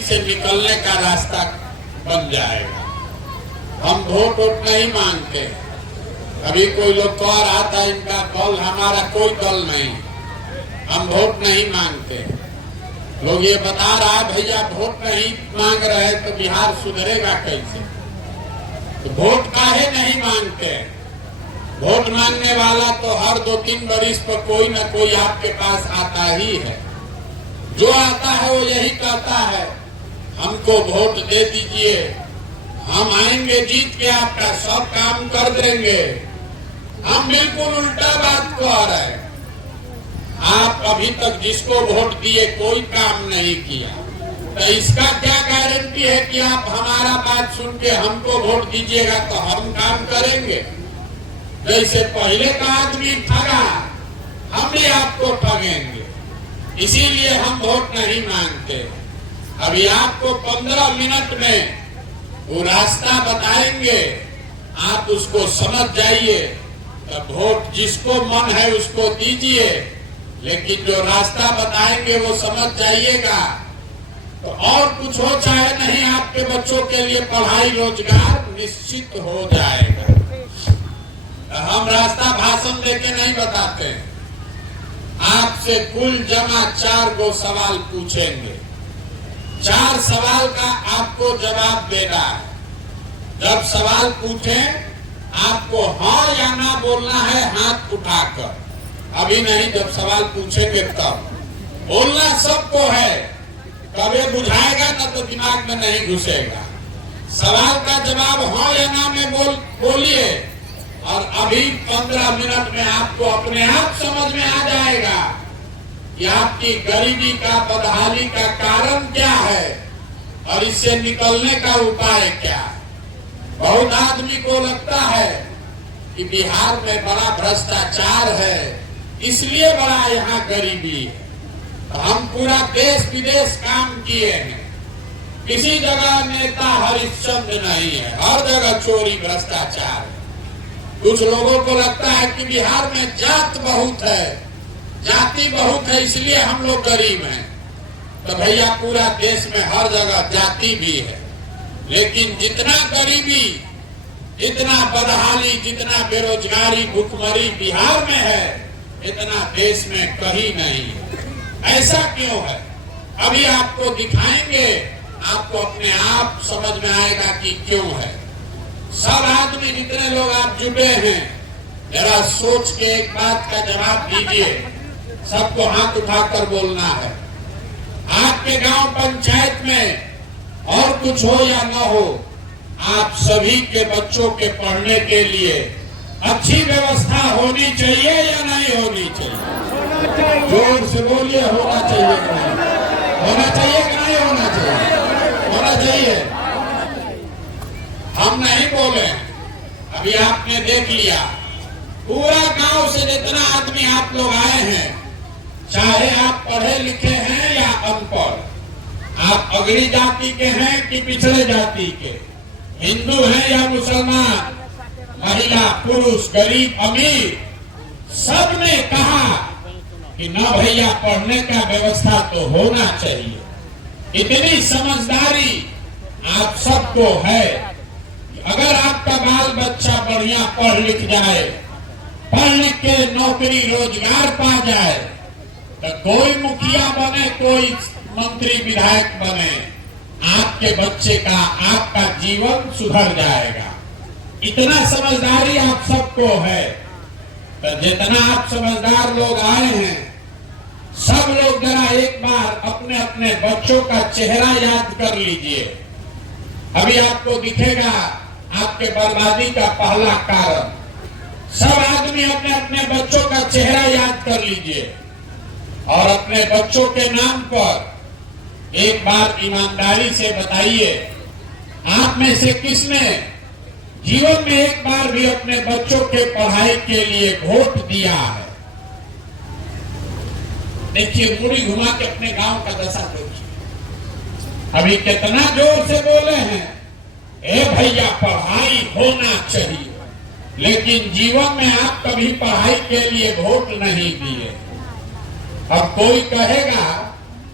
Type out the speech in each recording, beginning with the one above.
से निकलने का रास्ता बन जाएगा। हम वोट नहीं मांगते। अभी कोई लोग कह रहा था इनका दल, हमारा कोई दल नहीं, हम वोट नहीं मांगते। लोग ये बता रहा है भैया वोट नहीं मांग रहे तो बिहार सुधरेगा कैसे? तो वोट काहे नहीं मांगते? वोट मांगने वाला तो हर 2-3 वर्ष पर कोई न कोई आपके पास आता ही है। जो आता है वो यही कहता है हमको वोट दे दीजिए, हम आएंगे जीत के आपका सब काम कर देंगे। हम बिल्कुल उल्टा बात कह रहे हैं। आप अभी तक जिसको वोट दिए कोई काम नहीं किया, तो इसका क्या गारंटी है कि आप हमारा बात सुन के हमको वोट दीजिएगा तो हम काम करेंगे? जैसे पहले का आदमी ठगा, हम भी आपको ठगेंगे। इसीलिए हम वोट नहीं मांगते। अभी आपको 15 मिनट में वो रास्ता बताएंगे, आप उसको समझ जाइए। तो वोट जिसको मन है उसको दीजिए, लेकिन जो रास्ता बताएंगे वो समझ जाइएगा। तो और कुछ हो चाहे नहीं, आपके बच्चों के लिए पढ़ाई रोजगार निश्चित हो जाएगा। हम रास्ता भाषण देके नहीं बताते। आपसे कुल जमा 4 गो सवाल पूछेंगे। 4 सवाल का आपको जवाब देना है। जब सवाल पूछे आपको हाँ या ना बोलना है हाथ उठाकर, अभी नहीं, जब सवाल पूछेंगे तब बोलना सबको है। कभी बुझाएगा ना तो दिमाग में नहीं घुसेगा। सवाल का जवाब हाँ या ना में बोलिए और अभी 15 मिनट में आपको अपने आप समझ में आ जाएगा कि आपकी गरीबी का, बदहाली का कारण क्या है और इससे निकलने का उपाय क्या है। बहुत आदमी को लगता है कि बिहार में बड़ा भ्रष्टाचार है, इसलिए बड़ा यहाँ गरीबी है। तो हम पूरा देश विदेश काम किए हैं, किसी जगह नेता हरिश्चंद्र नहीं है, हर जगह चोरी भ्रष्टाचार है। कुछ लोगों को लगता है कि बिहार में जात बहुत है, जाति बहुत है, इसलिए हम लोग गरीब हैं। तो भैया पूरा देश में हर जगह जाति भी है, लेकिन जितना गरीबी, जितना बदहाली, जितना बेरोजगारी, भुखमरी बिहार में है, इतना देश में कहीं नहीं है। ऐसा क्यों है? अभी आपको दिखाएंगे, आपको अपने आप समझ में आएगा कि क्यों है। सब आदमी जितने लोग आप जुटे हैं, जरा सोच के एक बात का जवाब दीजिए। सबको हाथ उठाकर बोलना है। आपके गांव पंचायत में और कुछ हो या न हो, आप सभी के बच्चों के पढ़ने के लिए अच्छी व्यवस्था होनी चाहिए या नहीं होनी चाहिए? जोर से बोलिए, होना चाहिए कि नहीं? होना चाहिए कि नहीं होना चाहिए? होना चाहिए। हम नहीं बोले, अभी आपने देख लिया पूरा गांव से जितना आदमी आप लोग आए हैं, चाहे आप पढ़े लिखे हैं या अनपढ़, आप अगड़ी जाति के हैं कि पिछड़े जाति के, हिंदू हैं या मुसलमान, महिला पुरुष, गरीब अमीर, सब ने कहा कि न भैया पढ़ने का व्यवस्था तो होना चाहिए। इतनी समझदारी आप सबको है। अगर आपका बाल बच्चा बढ़िया पढ़ लिख जाए, पढ़ लिख के नौकरी रोजगार पा जाए, तो कोई मुखिया बने, कोई मंत्री विधायक बने, आपके बच्चे का, आपका जीवन सुधर जाएगा। इतना समझदारी आप सबको है। तो जितना आप समझदार लोग आए हैं, सब लोग जरा एक बार अपने अपने बच्चों का चेहरा याद कर लीजिए। अभी आपको दिखेगा आपके बर्बादी का पहला कारण। सब आदमी अपने अपने बच्चों का चेहरा याद कर लीजिए और अपने बच्चों के नाम पर एक बार ईमानदारी से बताइए, आप में से किसने जीवन में एक बार भी अपने बच्चों के पढ़ाई के लिए वोट दिया है? देखिए, मुड़ी घुमा के अपने गांव का दशा देखिए। अभी कितना जोर से बोले हैं, ए भैया पढ़ाई होना चाहिए, लेकिन जीवन में आप कभी पढ़ाई के लिए वोट नहीं दिए। अब कोई कहेगा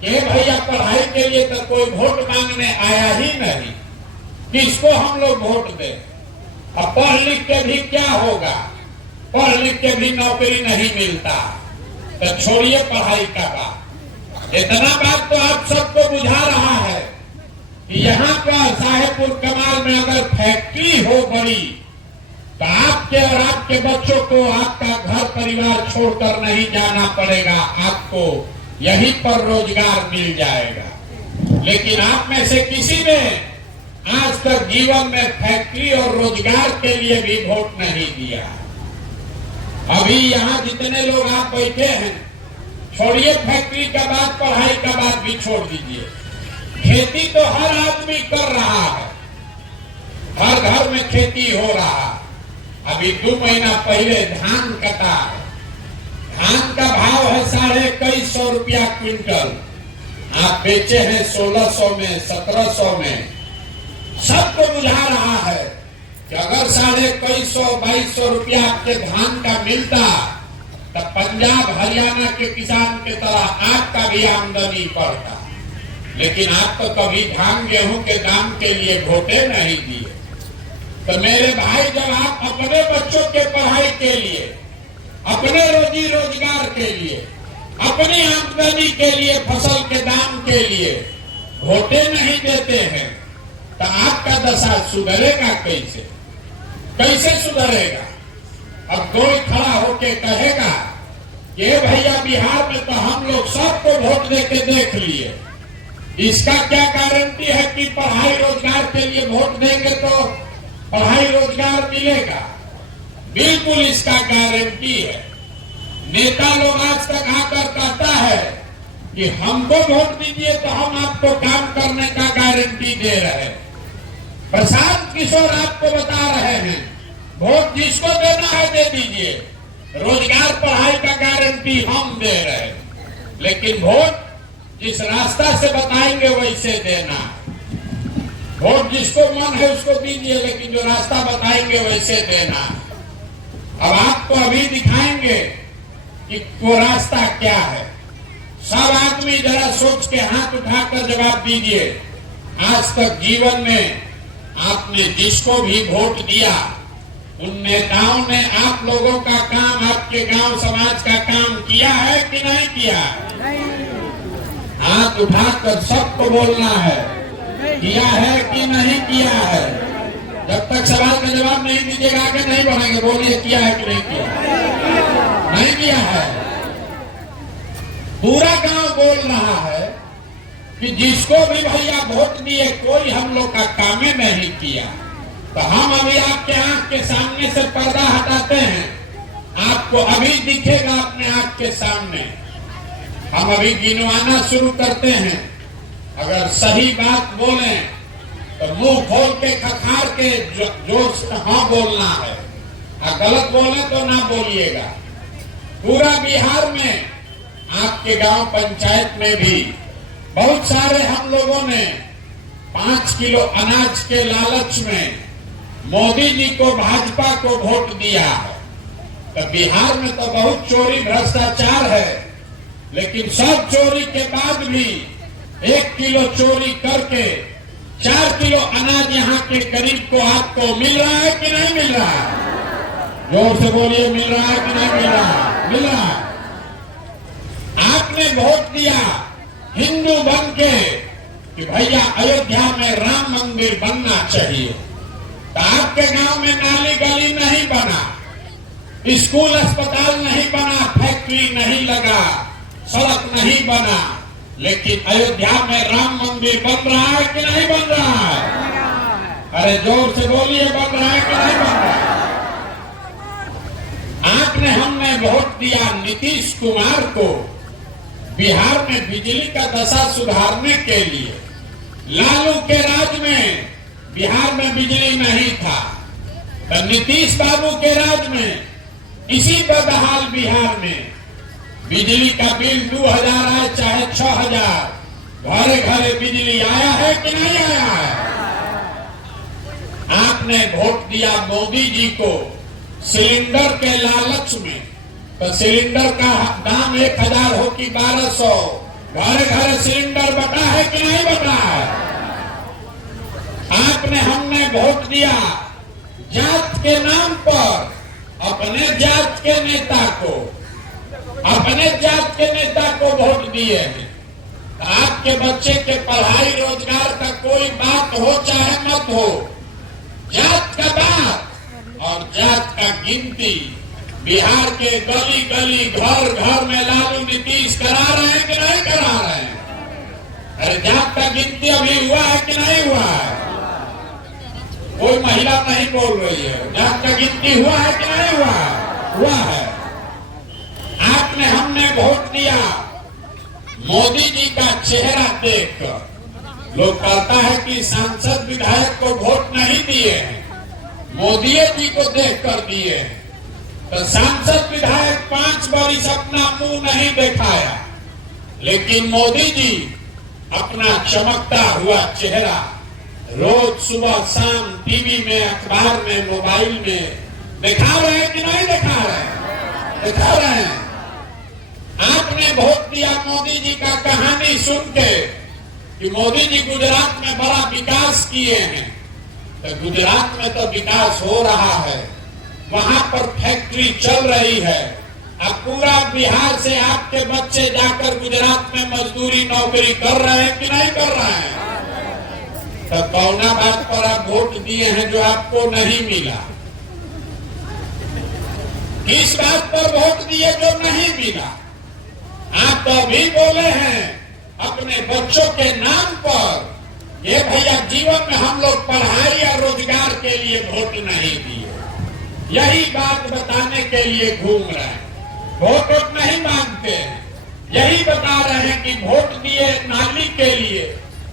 कि भैया पढ़ाई के लिए तो कोई वोट मांगने आया ही नहीं, किसको हम लोग वोट दें। अब पढ़ लिख के भी क्या होगा, पढ़ लिख के भी नौकरी नहीं मिलता, तो छोड़िए पढ़ाई का बात। इतना बात तो आप सबको बुझा रहा है कि यहाँ पर साहेबपुर कमाल में अगर फैक्ट्री हो बड़ी तो आपके और आपके बच्चों को आपका घर परिवार छोड़कर नहीं जाना पड़ेगा, आपको यहीं पर रोजगार मिल जाएगा। लेकिन आप में से किसी ने आज तक जीवन में फैक्ट्री और रोजगार के लिए भी वोट नहीं दिया। अभी यहाँ जितने लोग आप बैठे हैं, छोड़िए फैक्ट्री का बात, पढ़ाई का बात भी छोड़ दीजिए, खेती तो हर आदमी कर रहा है, हर घर में खेती हो रहा। अभी 2 महीना पहले धान कटा, धान का भाव है 2150 रुपया क्विंटल, आप बेचे हैं 1600 में, 1700 में। सबको बुझा रहा है कि अगर 2150-2200 रुपया आपके धान का मिलता तो पंजाब हरियाणा के किसान के तरह आपका भी आमदनी बढ़ता। लेकिन आप तो कभी धान गेहूं के दाम के लिए वोटे नहीं दिए। तो मेरे भाई, जब आप अपने बच्चों के पढ़ाई के लिए, अपने रोजी रोजगार के लिए, अपनी आमदनी के लिए, फसल के दाम के लिए वोटे नहीं देते हैं, तो आपका दशा सुधरेगा कैसे, कैसे सुधरेगा। अब कोई खड़ा होके कहेगा कि भैया बिहार में तो हम लोग सबको वोट देके देख लिए, इसका क्या गारंटी है कि पढ़ाई रोजगार के लिए वोट देंगे तो पढ़ाई रोजगार मिलेगा। बिल्कुल इसका गारंटी है। नेता लोग आज तक आकर कहता है कि हमको वोट दीजिए तो हम आपको काम करने का गारंटी दे रहे हैं। प्रशांत किशोर आपको बता रहे हैं, वोट जिसको देना है दे दीजिए, रोजगार पढ़ाई का गारंटी हम दे रहे हैं। लेकिन वोट जिस रास्ता से बताएंगे वैसे देना, वोट जिसको मन है उसको दीजिए, लेकिन जो रास्ता बताएंगे वैसे देना। अब आपको अभी दिखाएंगे कि वो रास्ता क्या है। सब आदमी जरा सोच के हाथ उठाकर जवाब दीजिए, आज तक जीवन में आपने जिसको भी वोट दिया, उन नेताओं ने आप लोगों का काम, आपके गांव समाज का काम किया है कि नहीं किया? हाथ उठाकर सबको बोलना है, किया है कि नहीं किया है। जब तक सवाल का जवाब नहीं दीजिएगा आगे नहीं बढ़ेंगे। बोलिए, किया है कि नहीं किया? नहीं किया है। पूरा गांव बोल रहा है कि जिसको भी भैया वोट दिए कोई हम लोग का काम ही नहीं किया। तो हम अभी आपके आंख के सामने से पर्दा हटाते हैं, आपको अभी दिखेगा अपने आंख के सामने। हम अभी गिनवाना शुरू करते हैं। अगर सही बात बोले तो मुंह खोल के खखार के जोर से हाँ बोलना है, और गलत बोले तो ना बोलिएगा। पूरा बिहार में, आपके गांव पंचायत में भी बहुत सारे हम लोगों ने 5 किलो अनाज के लालच में मोदी जी को, भाजपा को वोट दिया है। तो बिहार में तो बहुत चोरी भ्रष्टाचार है, लेकिन सब चोरी के बाद भी 1 किलो चोरी करके 4 किलो अनाज यहाँ के गरीब को, आपको मिल रहा है कि नहीं मिल रहा है? जोर से बोलिए, मिल रहा है कि नहीं मिल रहा है? मिल रहा है। आपने वोट दिया हिंदू बन के कि भैया अयोध्या में राम मंदिर बनना चाहिए, तो आपके गांव में नाली गली नहीं बना, स्कूल अस्पताल नहीं बना, फैक्ट्री नहीं लगा, सड़क नहीं बना, लेकिन अयोध्या में राम मंदिर बन रहा है कि नहीं बन रहा है? अरे जोर से बोलिए, बन रहा है कि नहीं बन रहा है? आपने, हमने वोट दिया नीतीश कुमार को बिहार में बिजली का दशा सुधारने के लिए। लालू के राज में बिहार में बिजली नहीं था, तो नीतीश बाबू के राज में इसी बदहाल बिहार में बिजली का बिल 2000 आए चाहे 6000, घरे घरे बिजली आया है कि नहीं आया है? आपने वोट दिया मोदी जी को सिलेंडर के लालच में, तो सिलेंडर का दाम 1000 हो कि 1200, घर घर सिलेंडर बटा है कि नहीं बटा है? आपने हमने वोट दिया जात के नाम पर, अपने जात के नेता को, अपने जात के नेता को वोट दिए हैं। आपके बच्चे के पढ़ाई रोजगार का कोई बात हो चाहे मत हो, जात का बात और जात का गिनती बिहार के गली गली घर घर में लालू नीतीश करा रहे हैं कि नहीं करा रहे हैं? अरे जात का गिनती अभी हुआ है कि नहीं हुआ है? कोई महिला नहीं बोल रही है। जात का गिनती हुआ है कि नहीं हुआ है? हुआ है। आपने हमने वोट दिया मोदी जी का चेहरा देखकर। लोग कहता है कि सांसद विधायक को वोट नहीं दिए हैं, मोदी जी को देखकर दिए हैं। तो सांसद विधायक 5 वर्ष अपना मुंह नहीं दिखाया, लेकिन मोदी जी अपना चमकता हुआ चेहरा रोज सुबह शाम टीवी में, अखबार में, मोबाइल में दिखा रहे हैं कि नहीं दिखा रहे हैं? दिखा रहे हैं। आपने वोट दिया मोदी जी का कहानी सुन के कि मोदी जी गुजरात में बड़ा विकास किए हैं। तो गुजरात में तो विकास हो रहा है, वहां पर फैक्ट्री चल रही है। अब पूरा बिहार से आपके बच्चे जाकर गुजरात में मजदूरी नौकरी कर रहे हैं कि नहीं कर रहे हैं? तो कौना बात पर आप वोट दिए हैं जो आपको नहीं मिला? किस बात पर वोट दिए जो नहीं मिला? आप तो अभी बोले हैं अपने बच्चों के नाम पर। ये भैया जीवन में हम लोग पढ़ाई या रोजगार के लिए वोट नहीं दिए, यही बात बताने के लिए घूम रहे हैं। वोट नहीं मांगते हैं, यही बता रहे हैं कि वोट दिए नाली के लिए,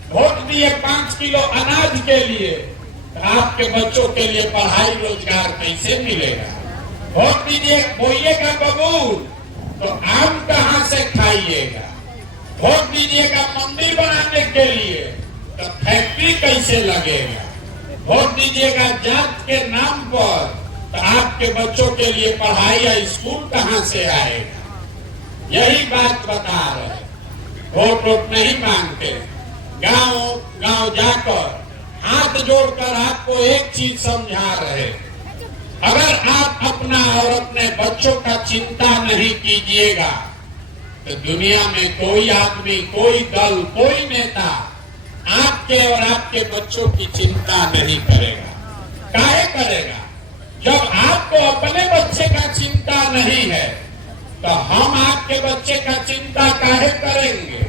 वोट दिए 5 किलो अनाज के लिए। तो आपके बच्चों के लिए पढ़ाई रोजगार कैसे मिलेगा? वोट दीजिए, बोइएगा बबूल तो आम कहां से खाइएगा? वोट दीजिएगा मंदिर बनाने के लिए तो फैक्ट्री कैसे लगेगा? वोट दीजिएगा जात के नाम पर तो आपके बच्चों के लिए पढ़ाई या स्कूल कहां से आएगा? यही बात बता रहे। वोट नहीं मांगते, गांव गांव जाकर हाथ जोड़कर आपको एक चीज समझा रहे, अगर आप अपना और अपने बच्चों का चिंता नहीं कीजिएगा तो दुनिया में कोई आदमी, कोई दल, कोई नेता आपके और आपके बच्चों की चिंता नहीं करेगा। काहे करेगा? जब आपको अपने बच्चे का चिंता नहीं है तो हम आपके बच्चे का चिंता काहे करेंगे?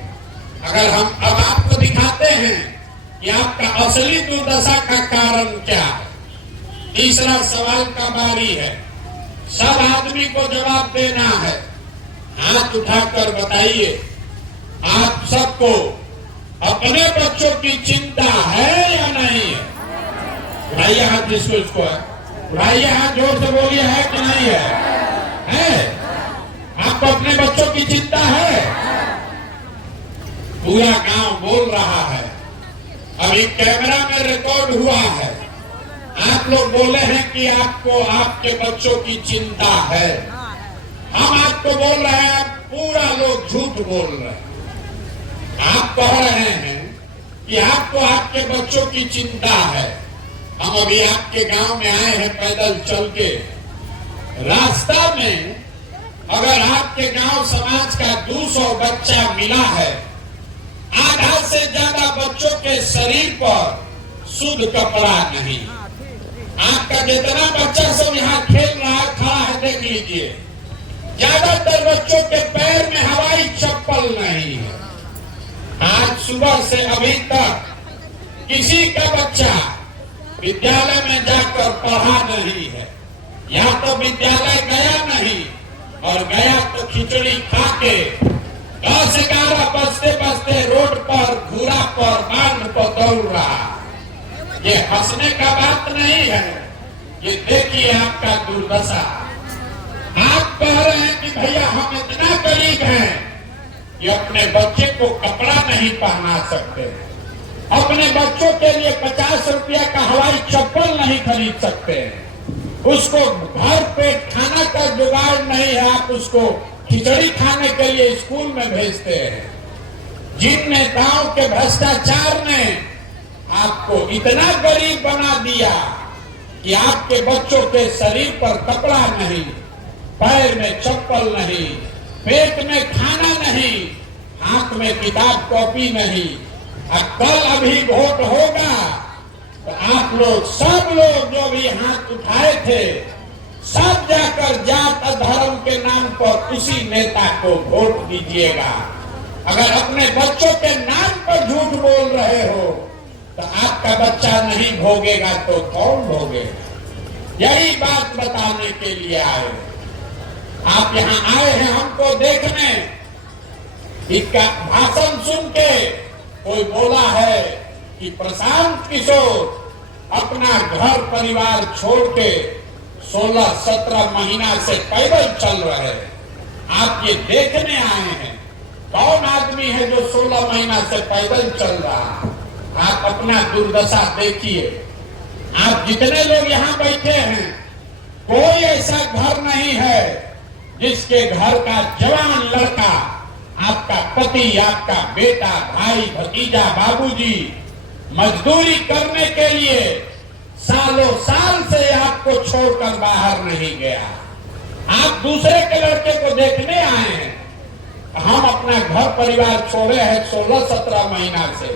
अगर हम अब आपको दिखाते हैं कि आपका असली दुर्दशा का कारण क्या है। तीसरा सवाल का बारी है, सब आदमी को जवाब देना है। हाथ उठाकर बताइए, आप सबको अपने बच्चों की चिंता है या नहीं है? उठाइए हाथ जिसको इसको है, उठाइए हाथ, जोर से बोलिए है कि नहीं है? है? आपको अपने बच्चों की चिंता है? पूरा गांव बोल रहा है, अभी कैमरा में रिकॉर्ड हुआ है। आप लोग बोले हैं कि आपको आपके बच्चों की चिंता है। हम आपको बोल रहे हैं, पूरा लोग झूठ बोल रहे हैं। आप कह रहे हैं कि आपको आपके बच्चों की चिंता है। हम अभी आपके गांव में आए हैं पैदल चल के। रास्ता में अगर आपके गांव समाज का 200 बच्चा मिला है, आधा से ज्यादा बच्चों के शरीर पर शुद्ध कपड़ा नहीं। आपका जितना बच्चा सब यहाँ खेल रहा है, खड़ा है, देख लीजिए, ज्यादातर बच्चों के पैर में हवाई चप्पल नहीं है। आज सुबह से अभी तक किसी का बच्चा विद्यालय में जाकर पढ़ा नहीं है, या तो विद्यालय गया नहीं, और गया तो खिचड़ी खा के 10-11 बजते बजते रोड पर, घूरा पर, बांध पर दौड़ रहा। ये हंसने का बात नहीं है, ये देखिए आपका दुर्दशा। आप कह रहे हैं कि भैया हम इतना गरीब हैं कि अपने बच्चे को कपड़ा नहीं पहना सकते, अपने बच्चों के लिए 50 रुपया का हवाई चप्पल नहीं खरीद सकते, उसको भर पेट खाना का जुगाड़ नहीं है, आप उसको खिचड़ी खाने के लिए स्कूल में भेजते हैं। जिन नेताओं के भ्रष्टाचार ने आपको इतना गरीब बना दिया कि आपके बच्चों के शरीर पर कपड़ा नहीं, पैर में चप्पल नहीं, पेट में खाना नहीं, हाथ में किताब कॉपी नहीं। अब कल अभी वोट होगा तो आप लोग सब लोग जो भी हाथ उठाए थे सब जाकर जात धर्म के नाम पर उसी नेता को वोट दीजिएगा। अगर अपने बच्चों के नाम पर झूठ बोल रहे हो तो आपका बच्चा नहीं भोगेगा तो कौन भोगेगा? यही बात बताने के लिए आए। आप यहाँ आए हैं हमको देखने। इसका भाषण सुन के कोई बोला है कि प्रशांत किशोर अपना घर परिवार छोड़ के 16-17 महीना से पैदल चल रहे हैं। आप ये देखने आए हैं कौन आदमी है जो 16 महीना से पैदल चल रहा है? आप अपना दुर्दशा देखिए। आप जितने लोग यहाँ बैठे हैं कोई ऐसा घर नहीं है जिसके घर का जवान लड़का, आपका पति, आपका बेटा, भाई, भतीजा, बाबूजी मजदूरी करने के लिए सालों साल से आपको छोड़कर बाहर नहीं गया। आप दूसरे के लड़के को देखने आए हैं। हम अपना घर परिवार छोड़े हैं 16-17 महीना से।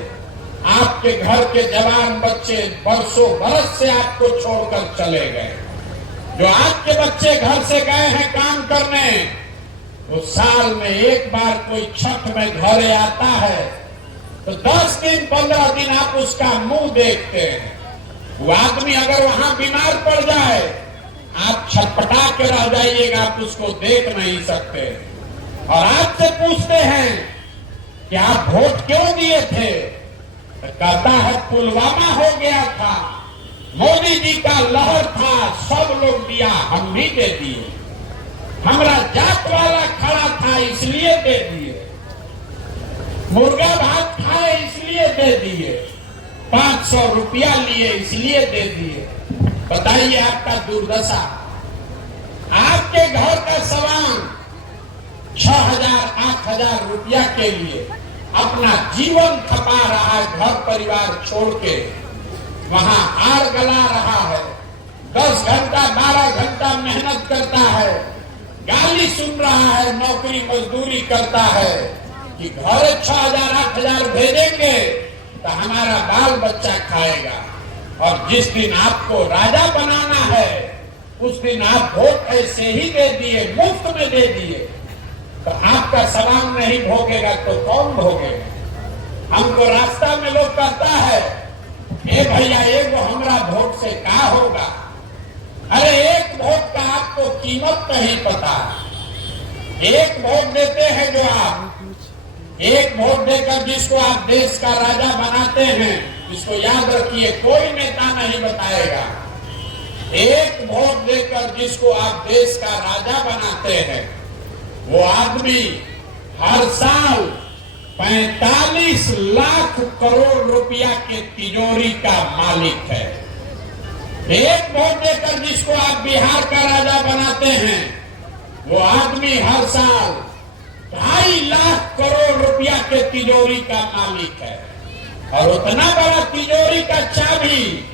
आपके घर के जवान बच्चे बरसों बरस से आपको छोड़कर चले गए। जो आपके बच्चे घर से गए हैं काम करने, वो साल में एक बार कोई छठ में घरे आता है तो 10 दिन 15 दिन आप उसका मुंह देखते हैं। वो आदमी अगर वहां बीमार पड़ जाए आप छटपटा के रह जाइएगा, आप उसको देख नहीं सकते। और आपसे पूछते हैं कि आप वोट क्यों दिए थे? तो कहता है पुलवामा हो गया था, मोदी जी का लहर था, सब लोग दिया, हम भी दे दिए। हमारा जात वाला खड़ा था इसलिए दे दिए। मुर्गा भात खाए इसलिए दे दिए। 500 रुपया लिए इसलिए दे दिए। बताइए आपका दुर्दशा। आपके घर का सामान 6,000-8,000 रुपया के लिए अपना जीवन खपा रहा है, घर परिवार छोड़ के वहां हार गला रहा है। 10 घंटा 12 घंटा मेहनत करता है, गाली सुन रहा है, नौकरी मजदूरी करता है कि घर 6,000-8,000 भेजेंगे तो हमारा बाल बच्चा खाएगा। और जिस दिन आपको राजा बनाना है उस दिन आप वोट ऐसे ही दे दिए, मुफ्त में दे दिए, तो आपका सामान नहीं भोगेगा तो कौन भोगेगा? हमको रास्ता में लोग कहता है ए भैया एगो हमरा वोट से क्या होगा? अरे एक वोट का आपको कीमत नहीं पता। एक वोट देते हैं जो आप, एक वोट देकर जिसको आप देश का राजा बनाते हैं, इसको याद रखिए, कोई नेता नहीं बताएगा। एक वोट देकर जिसको आप देश का राजा बनाते हैं वो आदमी हर साल 45 लाख करोड़ रुपया के तिजोरी का मालिक है। एक वोट देकर जिसको आप बिहार का राजा बनाते हैं वो आदमी हर साल 2.5 लाख करोड़ रुपया के तिजोरी का मालिक है। और उतना बड़ा तिजोरी का चाबी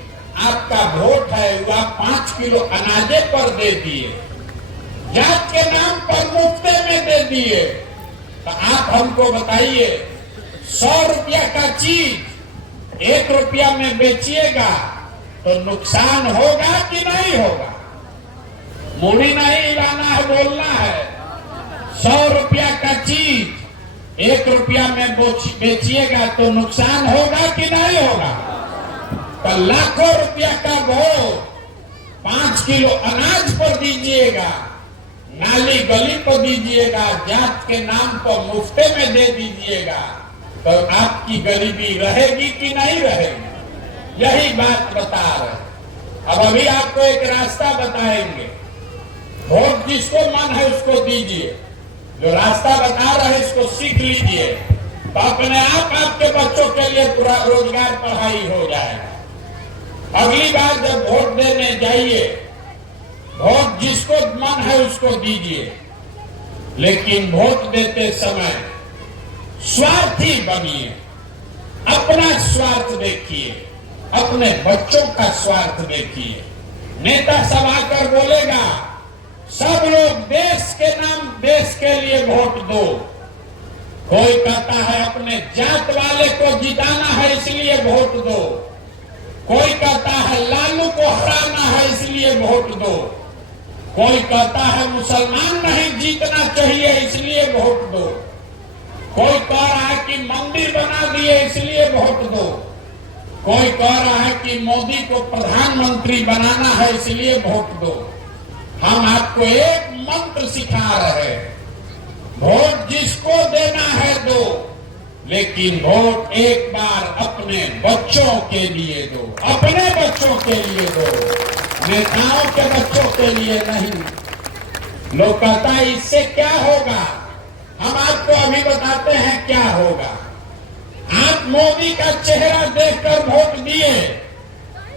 आपका वोट है, वो आप 5 किलो अनाजे पर दे दिए, जात के नाम पर मुफ्ते में दे दिए। तो आप हमको बताइए 100 रुपया का चीज 1 रुपया में बेचिएगा तो नुकसान होगा कि नहीं होगा? मुड़ी नहीं हिलाना है, बोलना है। 100 रुपया का चीज 1 रुपया में बेचिएगा तो नुकसान होगा कि नहीं होगा? तो लाखों रुपया का वोट 5 किलो अनाज पर दीजिएगा, नाली गली पर दीजिएगा, जात के नाम पर मुफ्ते में दे दीजिएगा, तो आपकी गरीबी रहेगी कि नहीं रहेगी? यही बात बता रहे। अब अभी आपको एक रास्ता बताएंगे। वोट जिसको मन है उसको दीजिए। जो रास्ता बता रहे इसको सीख लीजिए तो अपने आप आपके बच्चों के लिए पूरा रोजगार पढ़ाई हो जाएगा। अगली बार जब वोट देने जाइए, वोट जिसको मन है उसको दीजिए, लेकिन वोट देते समय स्वार्थी बनिए, अपना स्वार्थ देखिए, अपने बच्चों का स्वार्थ देखिए। नेता सब आकर बोलेगा सब लोग देश के नाम, देश के लिए वोट दो। कोई कहता है अपने जात वाले को जिताना है इसलिए वोट दो। कोई कहता है लालू को हराना है इसलिए वोट दो। कोई कहता है मुसलमान नहीं जीतना चाहिए इसलिए वोट दो। कोई कह रहा है कि मंदिर बना दिए इसलिए वोट दो। कोई कह रहा है कि मोदी को प्रधानमंत्री बनाना है इसलिए वोट दो। हम आपको एक मंत्र सिखा रहे हैं, वोट जिसको देना है दो, लेकिन वोट एक बार अपने बच्चों के लिए दो, अपने बच्चों के लिए दो, नेताओं के बच्चों के लिए नहीं। लोग कहता है इससे क्या होगा, हम आपको अभी बताते हैं क्या होगा। आप मोदी का चेहरा देखकर वोट दिए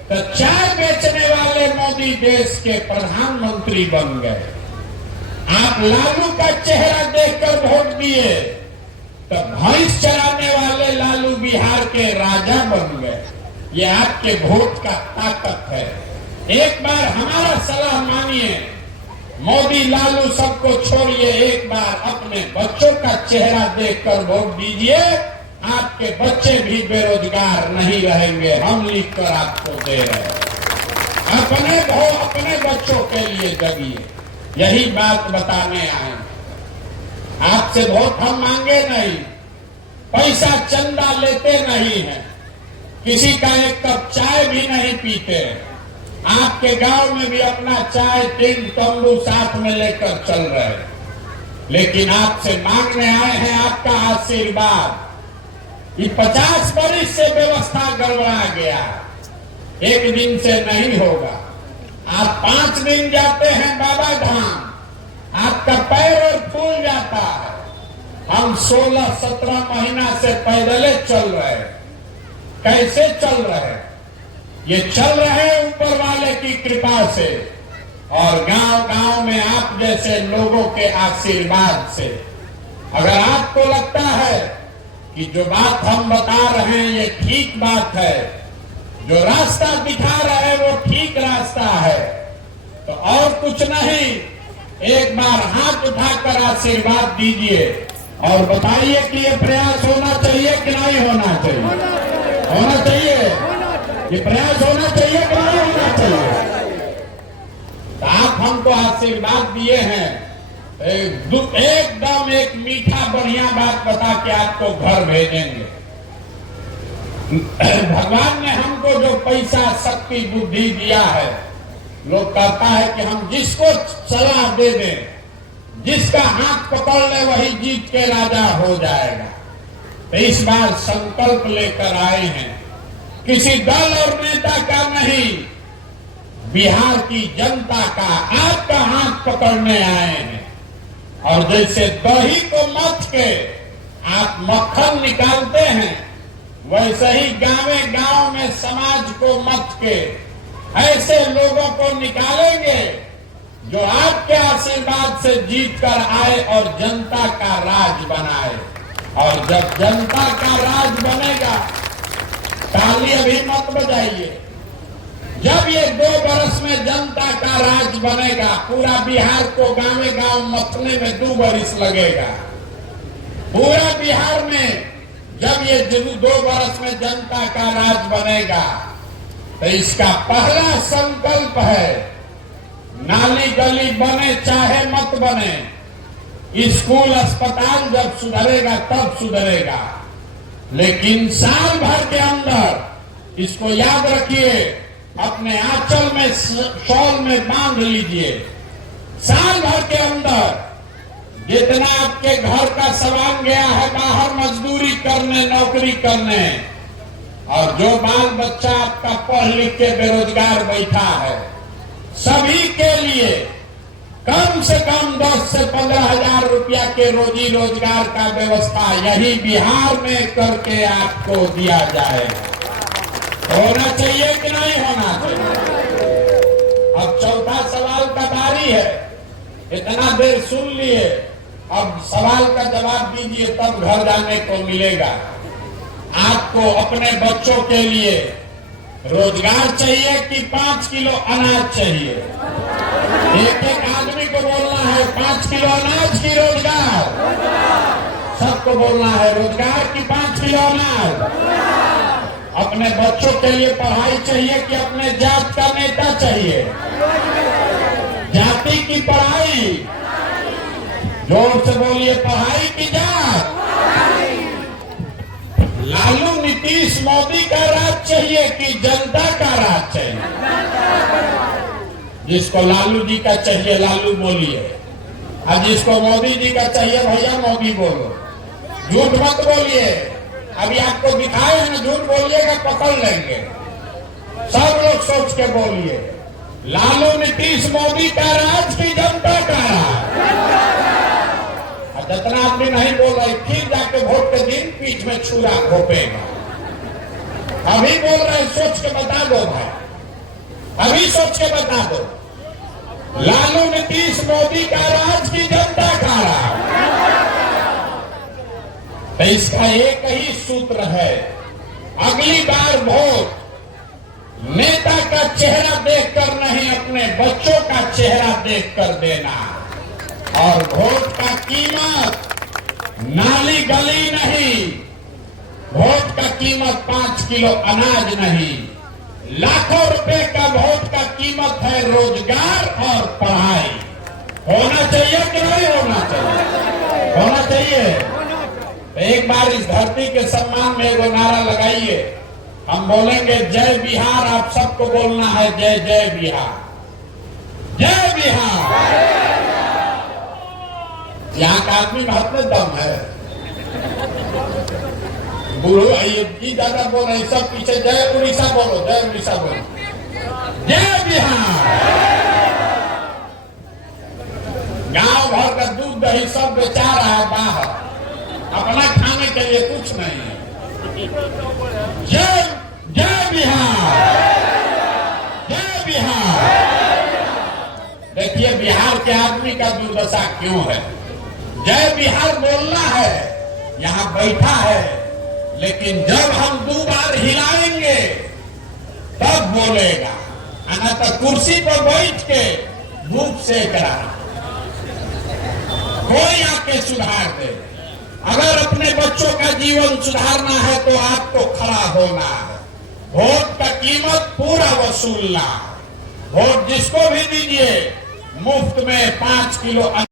तो चाय बेचने वाले मोदी देश के प्रधानमंत्री बन गए। आप लालू का चेहरा देखकर वोट दिए तो भैंस चराने वाले लालू बिहार के राजा बन गए। ये आपके वोट का ताकत है। एक बार हमारा सलाह मानिए, मोदी लालू सबको छोड़िए, एक बार अपने बच्चों का चेहरा देखकर वोट दीजिए। आपके बच्चे भी बेरोजगार नहीं रहेंगे, हम लिखकर आपको दे रहे हैं। अपने बच्चों के लिए जगिए, यही बात बताने आए। आपसे वोट हम मांगे नहीं, पैसा चंदा लेते नहीं है, किसी का एक कप चाय भी नहीं पीते। आपके गांव में भी अपना चाय टेंट तंबू साथ में लेकर चल रहे, लेकिन आपसे मांगने आए हैं आपका आशीर्वाद। ये 50 वर्ष से व्यवस्था गड़बड़ा गया, एक दिन से नहीं होगा। आप 5 दिन जाते हैं बाबा धाम, आपका पैर और फूल जाता है। हम 16-17 महीना से पैदल चल रहे, कैसे चल रहे? ये चल रहे ऊपर वाले की कृपा से और गांव-गांव में आप जैसे लोगों के आशीर्वाद से। अगर आपको लगता है कि जो बात हम बता रहे हैं ये ठीक बात है, जो रास्ता दिखा रहे हैं वो ठीक रास्ता है, तो और कुछ नहीं, एक बार हाथ उठाकर आशीर्वाद दीजिए और बताइए कि ये प्रयास होना चाहिए कि नहीं होना चाहिए। होना चाहिए, ये प्रयास होना चाहिए कि नहीं होना चाहिए। तो आप हमको आशीर्वाद दिए हैं, एकदम एक मीठा बढ़िया बात बता के आपको घर भेजेंगे। भगवान ने हमको जो पैसा शक्ति बुद्धि दिया है, लोग कहता है कि हम जिसको सलाह दे दें, जिसका हाथ पकड़ ले वही जीत के राजा हो जाएगा। तो इस बार संकल्प लेकर आए हैं, किसी दल और नेता का नहीं, बिहार की जनता का, आपका हाथ पकड़ने आए हैं। और जैसे दही को मथ के आप मक्खन निकालते हैं, वैसे ही गांव में समाज को मथ के ऐसे लोगों को निकालेंगे जो आपके आशीर्वाद से जीत कर आए और जनता का राज बनाए। और जब जनता का राज बनेगा, ताली अभी मत बजाइए, जब ये 2 वर्ष में जनता का राज बनेगा, पूरा बिहार को गांव मथने में 2 वर्ष लगेगा। पूरा बिहार में जब ये 2 वर्ष में जनता का राज बनेगा, तो इसका पहला संकल्प है, नाली गली बने चाहे मत बने, स्कूल अस्पताल जब सुधरेगा तब सुधरेगा, लेकिन साल भर के अंदर इसको याद रखिए, अपने आंचल में शॉल में बांध लीजिए। साल भर के अंदर जितना आपके घर का सामान गया है बाहर मजदूरी करने, नौकरी करने, और जो बाल बच्चा आपका पढ़ लिख के बेरोजगार बैठा है, सभी के लिए कम से कम 10 से 15 हजार रुपया के रोजी रोजगार का व्यवस्था यही बिहार में करके आपको दिया जाएगा। होना चाहिए कि नहीं होना चाहिए? अब चौथा सवाल का बारी है। इतना देर सुन लिए, अब सवाल का जवाब दीजिए, तब घर जाने को मिलेगा। आपको अपने बच्चों के लिए रोजगार चाहिए कि 5 किलो अनाज चाहिए? एक एक आदमी को बोलना है 5 किलो अनाज की रोजगार। सबको बोलना है रोजगार की 5 किलो अनाज। अपने बच्चों के लिए पढ़ाई चाहिए कि अपने जात का नेता चाहिए? जाति की पढ़ाई, जोर से बोलिए, पढ़ाई की जात। लालू नीतीश मोदी का राज चाहिए कि जनता का राज चाहिए? जिसको लालू जी का चाहिए लालू बोलिए, और जिसको मोदी जी का चाहिए भैया मोदी बोलो। झूठ मत बोलिए, अभी आपको दिखाए हैं ना, झूठ बोलिएगा पकड़ लेंगे। सब लोग सोच के बोलिए, लालू नीतीश मोदी का राज की जनता का राज? जितना आदमी नहीं बोल रहे फिर जाके वोट के दिन पीठ में छुरा घोपेगा। अभी बोल रहे, सोच के बता दो भाई, अभी सोच के बता दो, लालू नीतीश मोदी का राज की जनता का राज? तो इसका एक ही सूत्र है, अगली बार वोट नेता का चेहरा देखकर नहीं, अपने बच्चों का चेहरा देखकर देना। और वोट का कीमत नाली गली नहीं, वोट का कीमत 5 किलो अनाज नहीं, लाखों रुपए का वोट का कीमत है रोजगार और पढ़ाई। होना चाहिए कि नहीं होना चाहिए? होना चाहिए। तो एक बार इस धरती के सम्मान में एगो नारा लगाइए, हम बोलेंगे जय बिहार। आप सबको बोलना है जय जय बिहार, जय बिहार। यहाँ का आदमी में हाथ में दम है। बूढ़ो जी दादा बोल रहे, सब पीछे जय उड़ीसा बोलो, जय उड़ीसा बोलो, जय बिहार। गांव भर का दूध दही सब बेचा रहा है बाहर, अपना खाने के लिए कुछ नहीं है। जय जय बिहार, जय बिहार। देखिए बिहार के आदमी का दुर्दशा क्यों है। जय बिहार बोलना है, यहां बैठा है, लेकिन जब हम 2 बार हिलाएंगे तब बोलेगा, ना तो कुर्सी पर बैठ के भूख सेक रहा। कोई आके सुधार दे। अगर अपने बच्चों का जीवन सुधारना है तो आपको खड़ा होना है, वोट का कीमत पूरा वसूलना। वोट जिसको भी दीजिए, मुफ्त में 5 किलो